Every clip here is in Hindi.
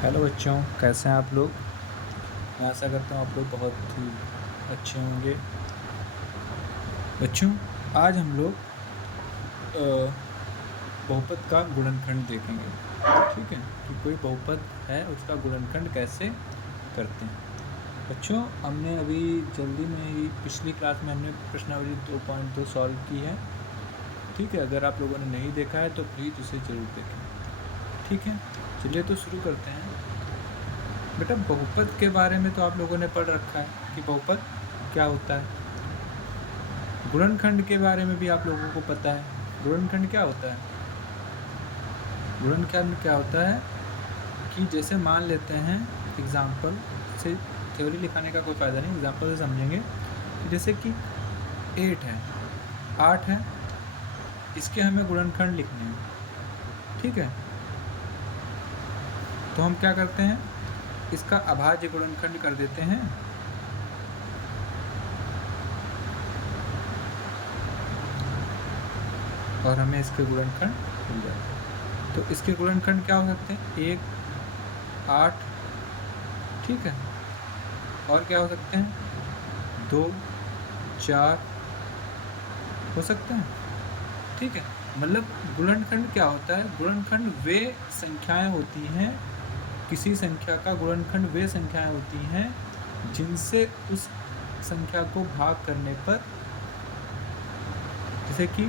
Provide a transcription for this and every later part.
हेलो बच्चों, कैसे हैं आप लोग। मैं आशा करता हूँ आप लोग बहुत ही अच्छे होंगे। बच्चों, आज हम लोग बहुपद का गुणनखंड देखेंगे। ठीक है, कि कोई बहुपद है उसका गुणनखंड कैसे करते हैं। बच्चों, हमने अभी जल्दी में ही पिछली क्लास में हमने प्रश्नावली 2.2 सॉल्व की है। ठीक है, अगर आप लोगों ने नहीं देखा है तो प्लीज़ उसे ज़रूर देखें। ठीक है, चलिए तो शुरू करते हैं। बेटा, बहुपद के बारे में तो आप लोगों ने पढ़ रखा है कि बहुपद क्या होता है। गुणनखंड के बारे में भी आप लोगों को पता है। गुणनखंड क्या होता है। गुणनखंड क्या होता है कि जैसे मान लेते हैं, एग्जाम्पल से थ्योरी लिखाने का कोई फ़ायदा नहीं, एग्जाम्पल से समझेंगे कि जैसे कि 8 है, 8 है, इसके हमें गुणनखंड लिखने हैं। ठीक है, तो हम क्या करते हैं, इसका अभाज्य गुणनखंड कर देते हैं। और हमें इसके गुणनखंड मिल जाते हैं। तो इसके गुणनखंड क्या हो सकते हैं, 1, 8, ठीक है, और क्या हो सकते हैं, 2, 4 हो सकते हैं। ठीक है, मतलब गुणनखंड क्या होता है, गुणनखंड वे संख्याएं होती हैं, किसी संख्या का गुणनखंड वे संख्याएं होती हैं जिनसे उस संख्या को भाग करने पर, जैसे कि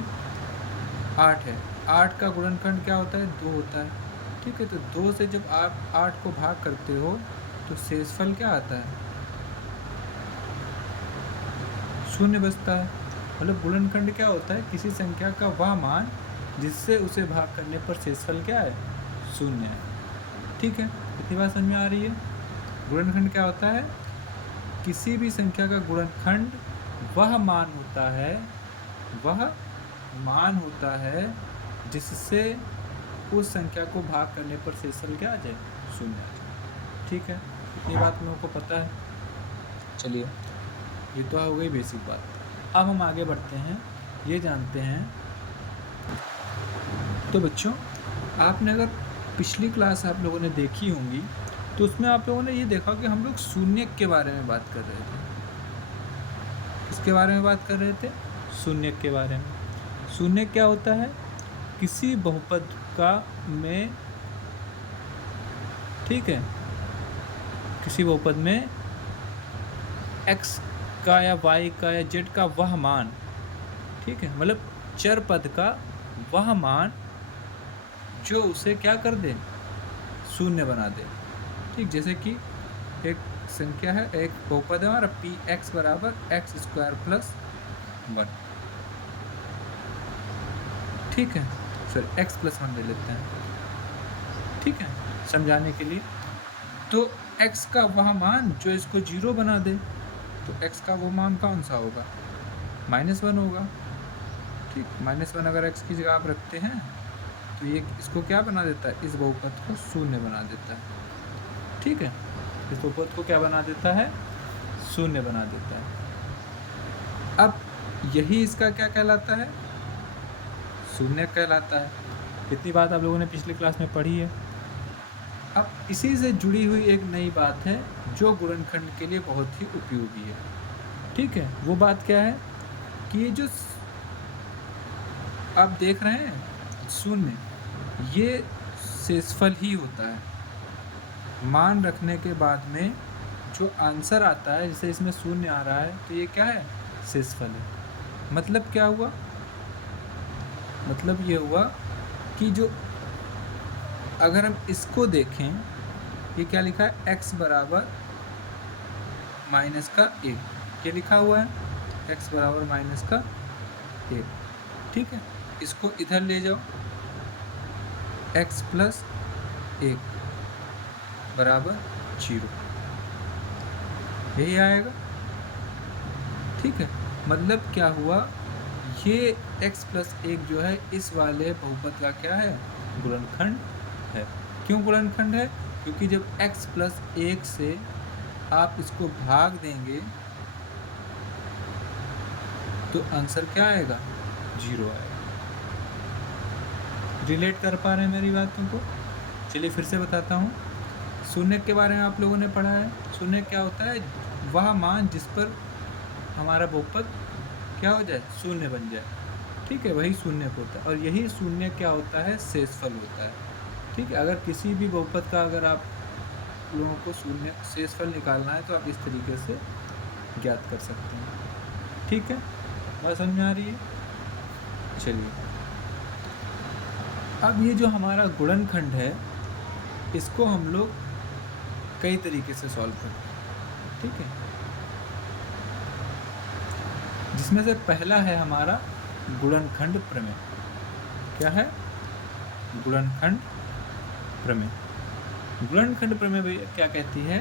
8 है, 8 का गुणनखंड क्या होता है, 2 होता है। ठीक है, तो 2 से जब आप 8 को भाग करते हो तो शेषफल क्या आता है, 0 बचता है। मतलब गुणनखंड क्या होता है, किसी संख्या का वह मान जिससे उसे भाग करने पर शेषफल क्या है, 0 है। ठीक है, इतनी बात समझ में आ रही है। गुणनखंड क्या होता है, किसी भी संख्या का गुणनखंड वह मान होता है, वह मान होता है जिससे उस संख्या को भाग करने पर शेषफल क्या आ जाए, 0 आ जाए। ठीक है, इतनी बात हम लोगों को पता है। चलिए, ये तो हो गई बेसिक बात। अब हम आगे बढ़ते हैं, ये जानते हैं। तो बच्चों, आपने अगर पिछली क्लास आप लोगों ने देखी होंगी तो उसमें आप लोगों ने ये देखा कि हम लोग शून्य के बारे में बात कर रहे थे। किसके बारे में बात कर रहे थे, शून्य के बारे में। शून्य क्या होता है, किसी बहुपद का में, ठीक है, किसी बहुपद में x का या y का या z का वह मान, ठीक है, मतलब चर पद का वह मान जो उसे क्या कर दे, 0 बना दे। ठीक, जैसे कि एक संख्या है, एक बहुपद है हमारा पी एक्स बराबर x² + 1। ठीक है, फिर x + 1 ले लेते हैं। ठीक है, समझाने के लिए। तो x का वह मान जो इसको 0 बना दे, तो x का वो मान कौन सा होगा, -1 होगा। ठीक, -1 अगर x की जगह आप रखते हैं तो ये इसको क्या बना देता है, इस बहुपद को 0 बना देता है। ठीक है, इस बहुपद को क्या बना देता है, 0 बना देता है। अब यही इसका क्या कहलाता है, 0 कहलाता है। इतनी बात आप लोगों ने पिछली क्लास में पढ़ी है। अब इसी से जुड़ी हुई एक नई बात है जो गुणनखंड के लिए बहुत ही उपयोगी है। ठीक है, वो बात क्या है कि ये जो आप देख रहे हैं 0, ये शेषफल ही होता है। मान रखने के बाद में जो आंसर आता है, जैसे इसमें 0 आ रहा है तो ये क्या है, शेषफल है। मतलब क्या हुआ, मतलब ये हुआ कि जो, अगर हम इसको देखें, ये क्या लिखा है, x बराबर -1, ये लिखा हुआ है x बराबर -1। ठीक है, इसको इधर ले जाओ, x + 1 बराबर 0, यही आएगा। ठीक है, मतलब क्या हुआ, ये x + 1 जो है इस वाले बहुपद का क्या है, गुणनखंड है। क्यों गुणनखंड है, क्योंकि जब x + 1 से आप इसको भाग देंगे तो आंसर क्या आएगा, 0 आएगा। रिलेट कर पा रहे हैं मेरी बातों को। चलिए फिर से बताता हूँ, शून्य के बारे में आप लोगों ने पढ़ा है। शून्य क्या होता है? वह मान जिस पर हमारा बहुपद क्या हो जाए? शून्य बन जाए। ठीक है, वही शून्य होता है, और यही शून्य क्या होता है? शेषफल होता है। ठीक है, अगर किसी भी बहुपद का अगर आप लोगों को शून्य शेषफल निकालना है तो आप इस तरीके से ज्ञात कर सकते हैं। ठीक है, बात समझ में आ रही है? चलिए, अब ये जो हमारा गुणनखंड है इसको हम लोग कई तरीके से सॉल्व करते हैं। ठीक है, जिसमें से पहला है हमारा गुणनखंड प्रमेय। क्या है? गुणनखंड प्रमेय। गुणनखंड प्रमेय भैया क्या कहती है?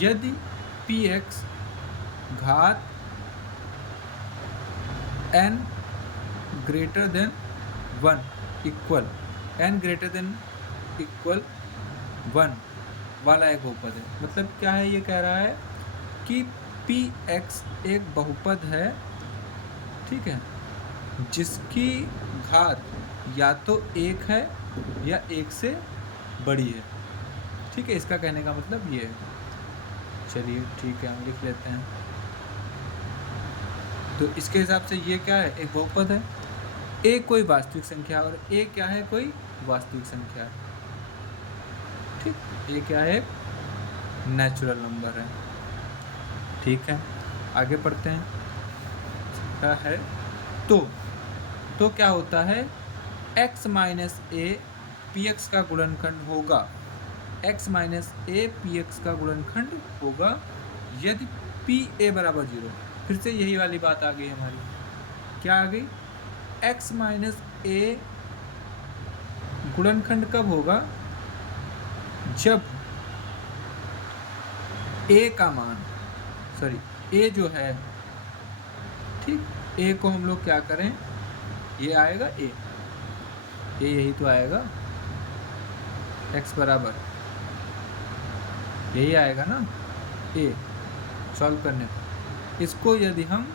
यदि px घात n greater than 1 equal n greater than equal 1 वाला एक बहुपद है। मतलब क्या है? ये कह रहा है कि px एक बहुपद है, ठीक है, जिसकी घात या तो 1 है या 1 से बड़ी है। ठीक है, इसका कहने का मतलब ये है। चलिए ठीक है, हम लिख लेते हैं। तो इसके हिसाब से ये क्या है? एक बहुपद है। a कोई वास्तविक संख्या और a क्या है? कोई वास्तविक संख्या। ठीक, a क्या है? नेचुरल नंबर है। ठीक है, आगे पढ़ते हैं। क्या है? तो क्या होता है? x माइनस a px का गुणनखंड होगा। x माइनस a px का गुणनखंड होगा यदि pa बराबर 0। फिर से यही वाली बात आ गई हमारी। क्या आ गई? x माइनस a गुणनखंड कब होगा? जब a का मान, सॉरी a जो है, ठीक, a को हम लोग क्या करें? ये आएगा a यही तो आएगा, x बराबर यही आएगा ना, a सॉल्व करने पर। इसको यदि हम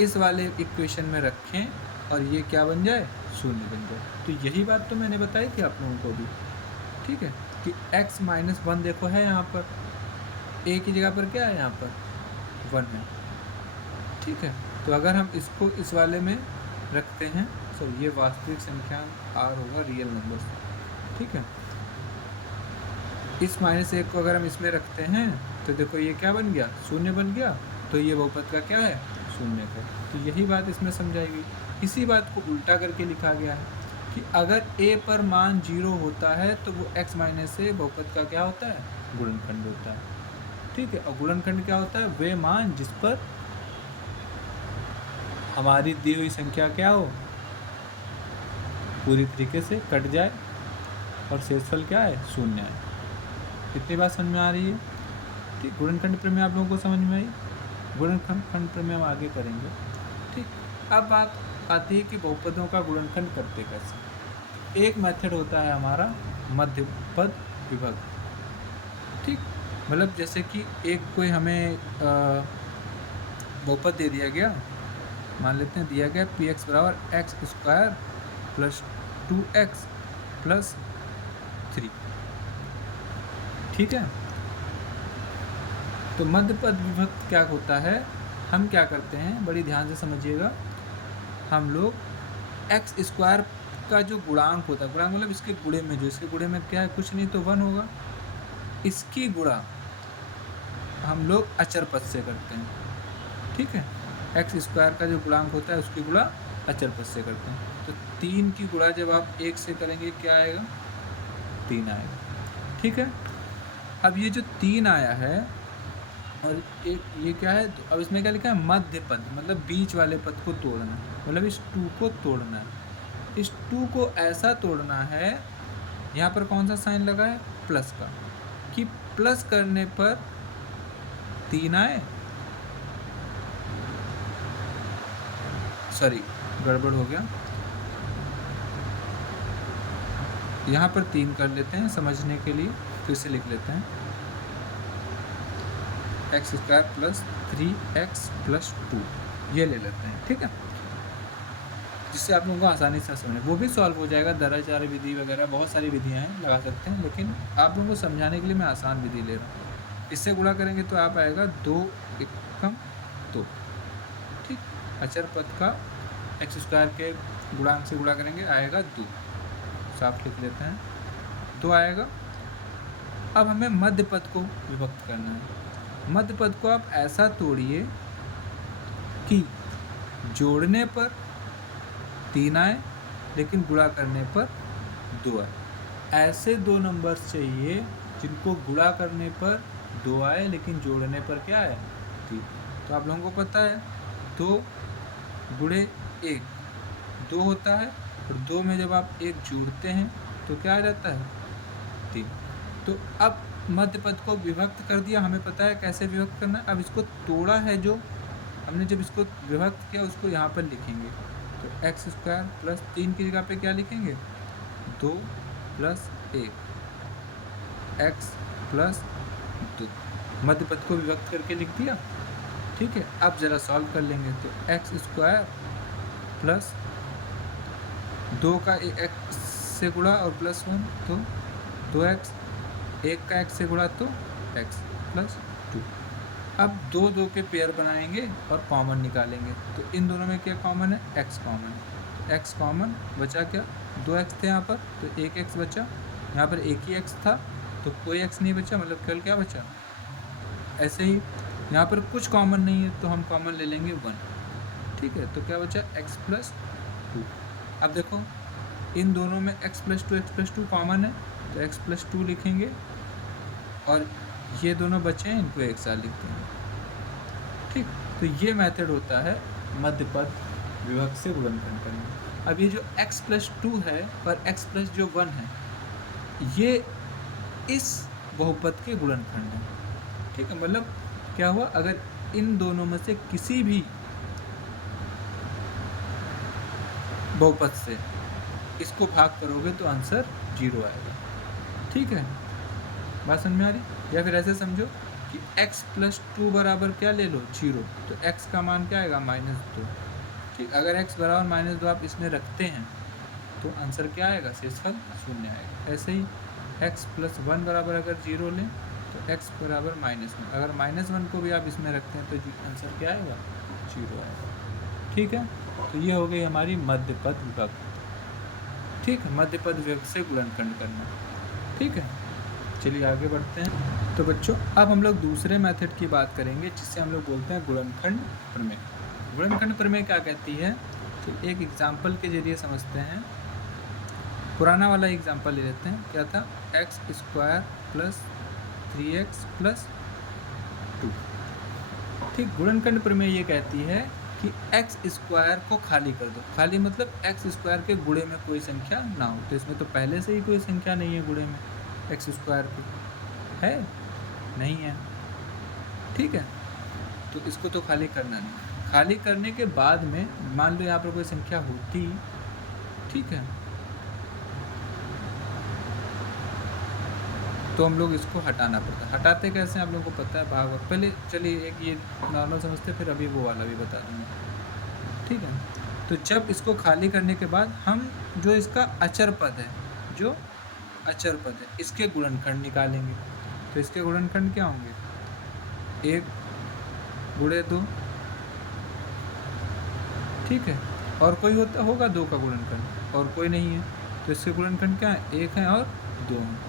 इस वाले इक्वेशन में रखें और ये क्या बन जाए? शून्य बन जाए। तो यही बात तो मैंने बताई थी आप लोगों को भी। ठीक है, कि x माइनस 1 देखो है यहाँ पर, a की जगह पर क्या है? यहाँ पर 1 है। ठीक है, तो अगर हम इसको इस वाले में रखते हैं, तो ये वास्तविक संख्या r होगा, रियल नंबर। ठीक है, इस -1 को अगर हम इसमें रखते हैं तो देखो ये क्या बन गया? शून्य बन गया। तो ये बहुपद का क्या है? शून्य का। तो यही बात इसमें समझाई गई। इसी बात को उल्टा करके लिखा गया है कि अगर a पर मान 0 होता है तो वो x माइनस a बहुपद का क्या होता है? गुणनखंड होता है। ठीक है, और गुणनखंड क्या होता है? वे मान जिस पर हमारी दी हुई संख्या क्या हो? पूरी तरीके से कट जाए और शेषफल क्या है? शून्य है। इतनी बात समझ में आ रही है? ठीक, गुणनखंड प्रमेय आप लोगों को समझ में आई? गुणनखंड प्रमेय हम आगे करेंगे। ठीक, अब बात आती है कि बहुपदों का गुणनखंड करते कैसे। एक मेथड होता है हमारा मध्यपद विभक्त। ठीक, मतलब जैसे कि एक कोई हमें बहुपद दे दिया गया, मान लेते हैं दिया गया px बराबर x² प्लस 2x प्लस 3। ठीक है, तो मध्यपद विभक्त क्या होता है? हम क्या करते हैं, बड़ी ध्यान से समझिएगा। हम लोग x² का जो गुणांक होता है, गुणांक मतलब इसके गुणे में, जो इसके गुणे में क्या है? कुछ नहीं तो 1 होगा। इसकी गुणा हम लोग अचर पद से करते हैं। ठीक है, x² का जो गुणांक होता है उसकी गुणा अचर पद से करते हैं। तो 3 की गुणा जब आप 1 से करेंगे क्या आएगा? 3 आएगा। ठीक है, अब ये जो 3 आया है और एक ये क्या है? तो अब इसमें क्या लिखा है? मध्य पद, मतलब बीच वाले पद को तोड़ना, मतलब इस 2 को तोड़ना है। इस 2 को ऐसा तोड़ना है, यहाँ पर कौन सा साइन लगा है? प्लस का, कि प्लस करने पर 3 आए। सॉरी, गड़बड़ हो गया। यहाँ पर 3 कर लेते हैं समझने के लिए, फिर से लिख लेते हैं x² प्लस 3x प्लस 2, ये ले लेते हैं। ठीक है, जिससे आप लोगों को आसानी से समझ वो भी सॉल्व हो जाएगा। दराचार विधि वगैरह बहुत सारी विधियाँ हैं, लगा सकते हैं, लेकिन आप लोगों को समझाने के लिए मैं आसान विधि ले रहा हूँ। इससे गुणा करेंगे तो आप आएगा 2 एकम 2, ठीक। अचर पद का एक्स स्क्वायर के गुणांक से गुणा करेंगे आएगा 2, साफ लिख लेते हैं, 2 आएगा। अब हमें मध्य पद को विभक्त करना है। मध्य पद को आप ऐसा तोड़िए कि जोड़ने पर 3 आए लेकिन गुणा करने पर 2 आए। ऐसे 2 नंबर्स चाहिए जिनको गुणा करने पर 2 आए लेकिन जोड़ने पर क्या है 3। तो आप लोगों को पता है 2 गुणे 1 2 होता है, और 2 में जब आप 1 जोड़ते हैं तो क्या आ जाता है 3। तो अब मध्य पद को विभक्त कर दिया, हमें पता है कैसे विभक्त करना है। अब इसको तोड़ा है जो हमने, जब इसको विभक्त किया उसको यहाँ पर लिखेंगे, तो एक्स स्क्वायर प्लस 3 की जगह पे क्या लिखेंगे 2 प्लस 1 एक्स प्लस 2। मध्य पद को विभक्त करके लिख दिया, ठीक है। अब ज़रा सॉल्व कर लेंगे, तो एक्स स्क्वायर प्लस 2 का एक्स से गुणा और प्लस 1 तो 2x, 1 का x से गुणा तो x प्लस 2। अब 2 2 के पेयर बनाएंगे और कॉमन निकालेंगे, तो इन दोनों में क्या कॉमन है x कॉमन है, तो x कॉमन बचा क्या 2x थे यहाँ पर, तो 1x बचा। यहाँ पर एक ही x था तो कोई x नहीं बचा, मतलब केवल क्या बचा। ऐसे ही यहाँ पर कुछ कॉमन नहीं है तो हम कॉमन ले लेंगे 1, ठीक है। तो क्या बचा x प्लस 2। अब देखो इन दोनों में x प्लस 2 कॉमन है, तो x प्लस 2 लिखेंगे, और ये दोनों बचे हैं इनको एक साथ लिखते हैं, ठीक। तो ये मेथड होता है मध्य पद विभक्त से गुणनखंड करना। अब ये जो x प्लस 2 है और x प्लस जो 1 है, ये इस बहुपद के गुणनखंड है, ठीक है। मतलब क्या हुआ, अगर इन दोनों में से किसी भी बहुपद से इसको भाग करोगे तो आंसर 0 आएगा, ठीक है। बात समझ में आ रही। या फिर ऐसे समझो कि x प्लस 2 बराबर क्या ले लो 0, तो x का मान क्या आएगा -2, ठीक। अगर x बराबर -2 आप इसमें रखते हैं तो आंसर क्या आएगा, शेषफल 0 आएगा। ऐसे ही x प्लस 1 बराबर अगर 0 लें तो x बराबर -1, अगर -1 को भी आप इसमें रखते हैं तो आंसर क्या आएगा 0 आएगा, ठीक है। तो ये हो गई हमारी मध्य पद विभक्त, ठीक है। मध्य पद विभक्त से गुणनखंड करना, ठीक है। चलिए आगे बढ़ते हैं। तो बच्चों अब हम लोग दूसरे मेथड की बात करेंगे जिससे हम लोग बोलते हैं गुणनखंड प्रमेय। गुणनखंड प्रमेय क्या कहती है, तो एक एग्जाम्पल के जरिए समझते हैं। पुराना वाला एग्जाम्पल ले लेते हैं, क्या था x square plus 3x plus 2, ठीक। गुणनखंड प्रमेय ये कहती है कि एक्स स्क्वायर को खाली कर दो। खाली मतलब एक्स स्क्वायर के गुणे में कोई संख्या ना हो, तो इसमें तो पहले से ही कोई संख्या नहीं है गुणे में, एक्स स्क्वायर की है नहीं है, ठीक है। तो इसको तो खाली करना नहीं। खाली करने के बाद में मान लो यहाँ पर कोई संख्या होती, ठीक है, तो हम लोग इसको हटाना पड़ता है। हटाते कैसे आप लोगों को पता है, भाग पहले चलिए एक ये नॉर्मल समझते, फिर अभी वो वाला भी बता दूँगा, ठीक है। तो जब इसको खाली करने के बाद हम जो इसका अचर पद है, जो अचर पद है, इसके गुणनखंड निकालेंगे। तो इसके गुणनखंड क्या होंगे, 1 गुणे 2, ठीक है। और कोई होगा 2 का गुणनखंड, और कोई नहीं है, तो इसके गुणनखंड क्या है 1 है और 2 है।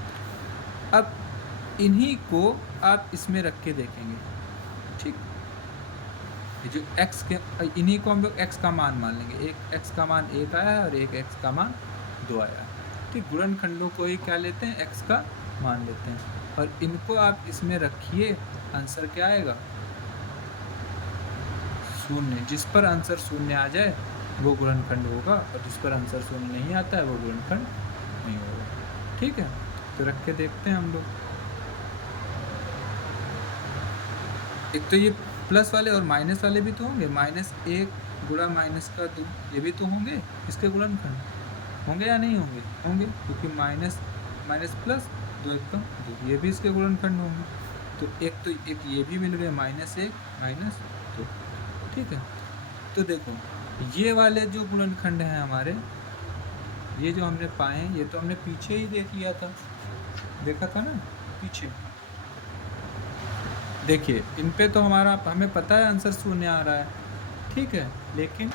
अब इन्हीं को आप इसमें रख के देखेंगे, ठीक। ये जो x के, इन्हीं को हम लोग x का मान मान लेंगे। एक x का मान 1 आया है और एक x का मान 2 आया है, ठीक। गुणनखंडों को ही क्या लेते हैं, x का मान लेते हैं, और इनको आप इसमें रखिए, आंसर क्या आएगा 0। जिस पर आंसर 0 आ जाए वो गुणनखंड होगा, और जिस पर आंसर 0 नहीं आता है वो गुणनखंड नहीं होगा, ठीक है। तो रख के देखते हैं हम लोग। एक तो ये प्लस वाले और माइनस वाले भी तो होंगे, -1 गुणा -2 ये भी तो होंगे इसके गुणनखंड, होंगे या नहीं होंगे, होंगे, क्योंकि माइनस प्लस 2 1 2 ये भी इसके गुणनखंड होंगे। तो एक ये भी मिल गए -1 -2, ठीक है। तो देखो ये वाले जो गुणनखंड हैं हमारे, ये जो हमने पाए हैं, ये तो हमने पीछे ही देख लिया था, देखा था ना पीछे। देखिए इन पे तो हमें पता है आंसर शून्य आ रहा है, ठीक है, लेकिन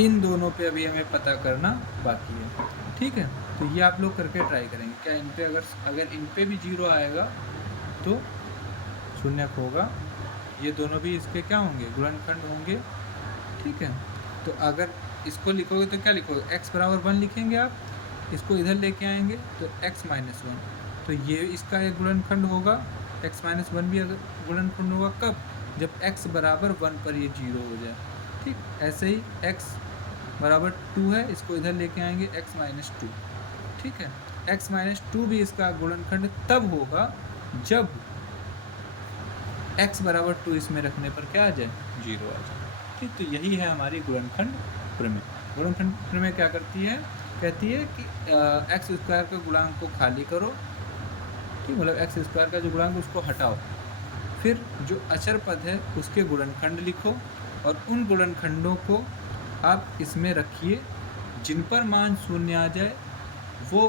इन दोनों पे अभी हमें पता करना बाकी है, ठीक है। तो ये आप लोग करके ट्राई करेंगे, क्या इन पे अगर इन पे भी 0 आएगा तो शून्यक होगा, ये दोनों भी इसके क्या होंगे, गुणनखंड होंगे, ठीक है। तो अगर इसको लिखोगे तो क्या लिखोगे, x बराबर 1 लिखेंगे आप, इसको इधर लेके आएंगे तो x माइनस 1, तो ये इसका एक गुणनखंड होगा, x माइनस 1 भी अगर गुणनखंड होगा कब, जब x बराबर 1 पर ये 0 हो जाए, ठीक। ऐसे ही x बराबर 2 है, इसको इधर लेके आएंगे x माइनस 2, ठीक है। x माइनस 2 भी इसका गुणनखंड तब होगा जब x बराबर 2 इसमें रखने पर क्या आ जाए, 0 आ जाए, ठीक। तो यही है हमारी गुणनखंड प्रमेय। गुणनखंड प्रमेय क्या करती है, कहती है कि एक्स स्क्वायर के गुणांक को खाली करो, ठीक, मतलब एक्स स्क्वायर का जो गुणांक उसको हटाओ, फिर जो अचर पद है उसके गुणनखंड लिखो, और उन गुणनखंडों को आप इसमें रखिए, जिन पर मान शून्य आ जाए वो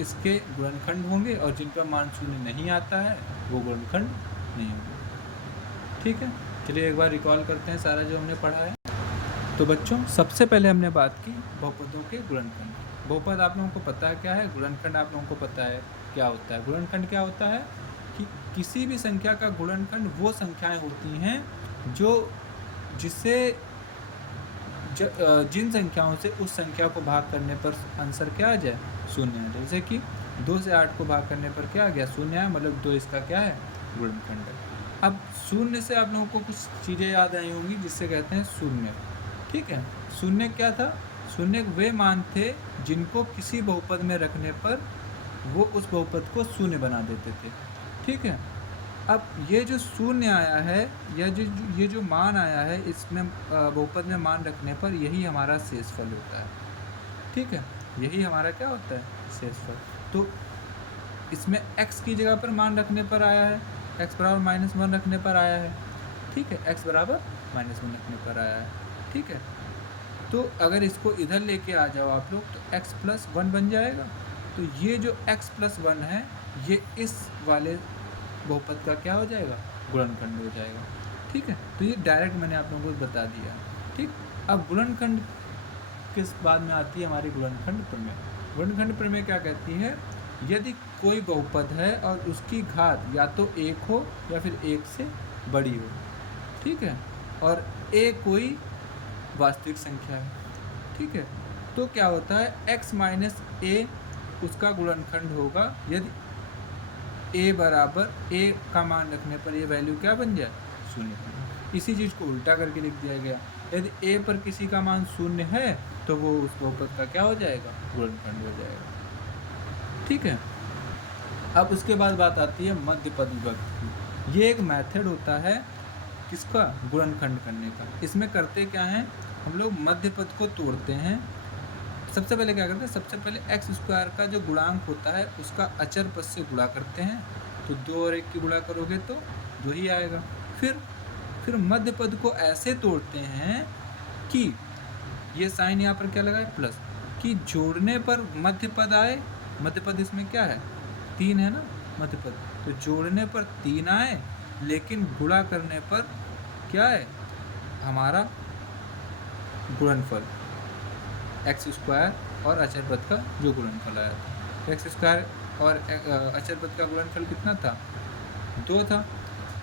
इसके गुणनखंड होंगे, और जिन पर मान शून्य नहीं आता है वो गुणनखंड नहीं होंगे, ठीक है। चलिए एक बार रिकॉल करते हैं सारा जो हमने पढ़ा है। तो बच्चों सबसे पहले हमने बात की बहुपदों के गुणनखंड। बहुपद आप लोगों को पता है क्या है, गुणनखंड आप लोगों को पता है क्या होता है। गुणनखंड क्या होता है कि किसी भी संख्या का गुणनखंड वो संख्याएं होती हैं जो जिसे जिन संख्याओं से उस संख्या को भाग करने पर आंसर क्या आ जाए, शून्य आ जाए। जैसे कि 2 से 8 को भाग करने पर क्या आ गया, शून्य है, मतलब 2 इसका क्या है, गुणनखंड है। अब शून्य से आप लोगों को कुछ चीज़ें याद आई होंगी जिससे कहते हैं शून्य, ठीक है। शून्य क्या था, शून्य वे मान थे जिनको किसी बहुपद में रखने पर वो उस बहुपद को शून्य बना देते थे, ठीक है। अब ये जो शून्य आया है या ये जो मान आया है, इसमें बहुपद में मान रखने पर यही हमारा शेषफल होता है, ठीक है। यही हमारा क्या होता है, शेषफल। तो इसमें x की जगह पर मान रखने पर आया है, x बराबर -1 रखने पर आया है, ठीक है, x बराबर -1 रखने पर आया है, ठीक है। तो अगर इसको इधर लेके आ जाओ आप लोग तो x प्लस 1 बन जाएगा। तो ये जो x प्लस 1 है ये इस वाले बहुपद का क्या हो जाएगा, गुणनखंड हो जाएगा, ठीक है। तो ये डायरेक्ट मैंने आप लोगों को बता दिया, ठीक। अब गुणनखंड किस बाद में आती है, हमारी गुणनखंड प्रमेय। गुणनखंड प्रमेय क्या कहती है, यदि कोई बहुपद है और उसकी घात या तो 1 हो या फिर 1 से बड़ी हो, ठीक है, और a कोई वास्तविक संख्या है, ठीक है, तो क्या होता है, x माइनस a उसका गुणनखंड होगा यदि a बराबर a का मान रखने पर ये वैल्यू क्या बन जाए, शून्य। इसी चीज़ को उल्टा करके लिख दिया गया, यदि a पर किसी का मान शून्य है तो वो उस बहुपद का क्या हो जाएगा, गुणनखंड हो जाएगा, ठीक है। अब उसके बाद बात आती है मध्य पद विभक्ति की। ये एक मेथड होता है किसका, गुणनखंड करने का। इसमें करते क्या हैं, हम लोग मध्य पद को तोड़ते हैं। सबसे पहले क्या करते हैं, सबसे पहले एक्स स्क्वायर का जो गुणांक होता है उसका अचर पद से गुणा करते हैं, तो 2 और 1 की गुणा करोगे तो 2 ही आएगा। फिर मध्य पद को ऐसे तोड़ते हैं कि ये साइन यहाँ पर क्या लगा है, प्लस, कि जोड़ने पर मध्य पद आए। मध्य पद इसमें क्या है, 3 है ना मध्य पद, तो जोड़ने पर 3 आए, लेकिन गुणा करने पर क्या है, हमारा गुणनफल एक्स स्क्वायर और अचर पद का जो गुणनफल आया था, एक्स स्क्वायर और अचर पद का गुणनफल कितना था, 2 था।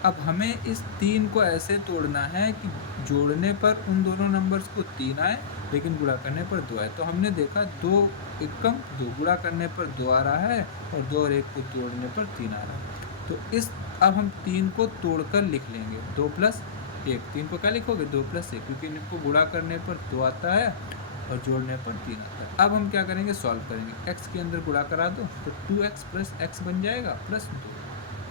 अब हमें इस 3 को ऐसे तोड़ना है कि जोड़ने पर उन दोनों नंबर्स को 3 आए, लेकिन गुणा करने पर 2 आए। तो हमने देखा 2 एकम 2, गुणा करने पर 2 आ रहा है और 2 और 1 को तोड़ने पर 3 आ रहा है। तो अब हम 3 को तोड़कर लिख लेंगे, 2 प्लस 1। 3 को क्या लिखोगे, 2 प्लस 1, क्योंकि इनको गुणा करने पर 2 आता है और जोड़ने पर 3 आता है। अब हम क्या करेंगे, सॉल्व करेंगे, x के अंदर गुणा करा दो तो 2x प्लस x बन जाएगा प्लस 2।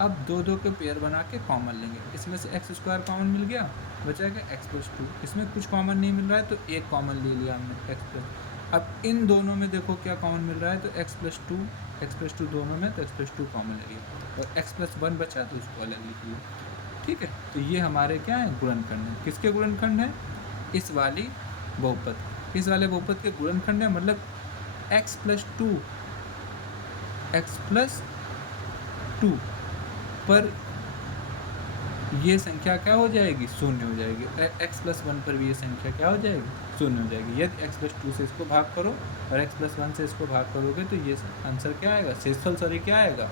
अब 2 के पेयर बना के कॉमन लेंगे, इसमें से एक्स स्क्वायर कॉमन मिल गया, बचाएगा x प्लस 2। इसमें कुछ कॉमन नहीं मिल रहा है तो 1 कॉमन ले लिया हमने, x प्लस। अब इन दोनों में देखो क्या कॉमन मिल रहा है, तो x प्लस 2 दोनों में, तो x प्लस 2 कॉमन ले लिया, और x प्लस 1 बचा तो उसको अलग लिख लिया, ठीक है। तो ये हमारे क्या है, गुणनखंड है। किसके गुणनखंड है, इस वाली बहुपद। इस वाले बहुपद के गुणनखंड है, मतलब x प्लस टू पर ये संख्या क्या हो जाएगी, शून्य हो जाएगी। x प्लस वन पर भी ये संख्या क्या हो जाएगी, शून्य हो जाएगी। यदि x प्लस टू से इसको भाग करो और x प्लस वन से इसको भाग करोगे तो ये आंसर क्या आएगा, शेषफल सॉरी क्या आएगा,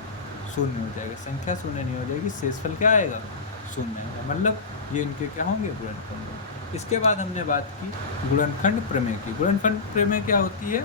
शून्य हो जाएगा। संख्या शून्य नहीं हो जाएगी, शेषफल क्या आएगा, शून्य आएगा। मतलब ये इनके क्या होंगे, गुणनखंड। इसके बाद हमने बात की गुणनखंड प्रमेय की। गुणनखंड प्रमेय क्या होती है,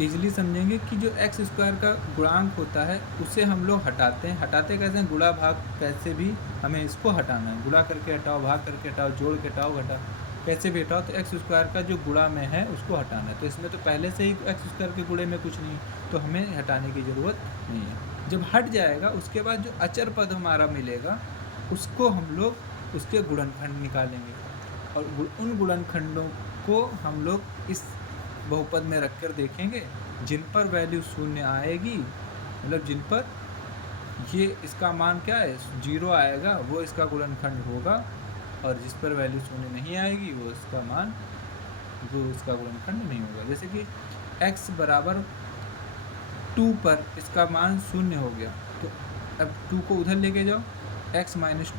इजीली समझेंगे कि जो एक्स स्क्वायर का गुणांक होता है उसे हम लोग हटाते हैं। हटाते कैसे हैं, गुणा भाग कैसे भी हमें इसको हटाना है। गुणा करके हटाओ, भाग करके हटाओ, जोड़ के हटाओ, घटा कैसे भी हटाओ, तो एक्स स्क्वायर का जो गुणा में है उसको हटाना है। तो इसमें तो पहले से ही एक्स स्क्वायर के गुणे में कुछ नहीं, तो हमें हटाने की ज़रूरत नहीं है। जब हट जाएगा उसके बाद जो अचर पद हमारा मिलेगा उसको हम लोग उसके गुणनखंड निकालेंगे, और उन गुणनखंडों को हम लोग इस बहुपद में रखकर देखेंगे जिन पर वैल्यू शून्य आएगी, मतलब जिन पर ये इसका मान क्या है, 0 आएगा, वो इसका गुणनखंड होगा, और जिस पर वैल्यू शून्य नहीं आएगी वो इसका गुणनखंड नहीं होगा। जैसे कि x बराबर 2 पर इसका मान शून्य हो गया, तो अब 2 को उधर लेके जाओ, x माइनस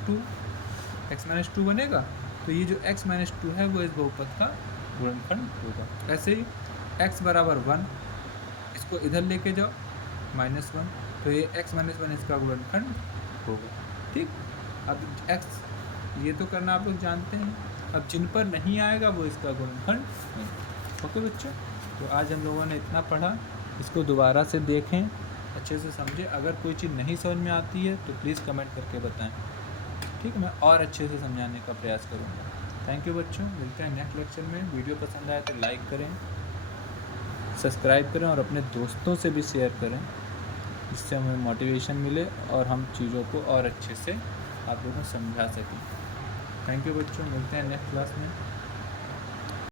टू बनेगा, तो ये जो x माइनस टू है वो इस बहुपद का गुणनखंड होगा। ऐसे ही x बराबर 1, इसको इधर लेके जाओ -1, तो ये x माइनस 1 इसका गुणनखंड होगा। ठीक, अब x ये तो करना आप लोग जानते हैं, अब जिन पर नहीं आएगा वो इसका गुणनखंड नहीं। ओके बच्चों, तो आज हम लोगों ने इतना पढ़ा, इसको दोबारा से देखें, अच्छे से समझें। अगर कोई चीज़ नहीं समझ में आती है तो प्लीज़ कमेंट करके बताएं, ठीक है, मैं और अच्छे से समझाने का प्रयास करूँगा। थैंक यू बच्चों, मिलते हैं नेक्स्ट लेक्चर में। वीडियो पसंद आए तो लाइक करें, सब्सक्राइब करें और अपने दोस्तों से भी शेयर करें, जिससे हमें मोटिवेशन मिले और हम चीज़ों को और अच्छे से आप लोगों को समझा सकें। थैंक यू बच्चों, मिलते हैं नेक्स्ट क्लास में।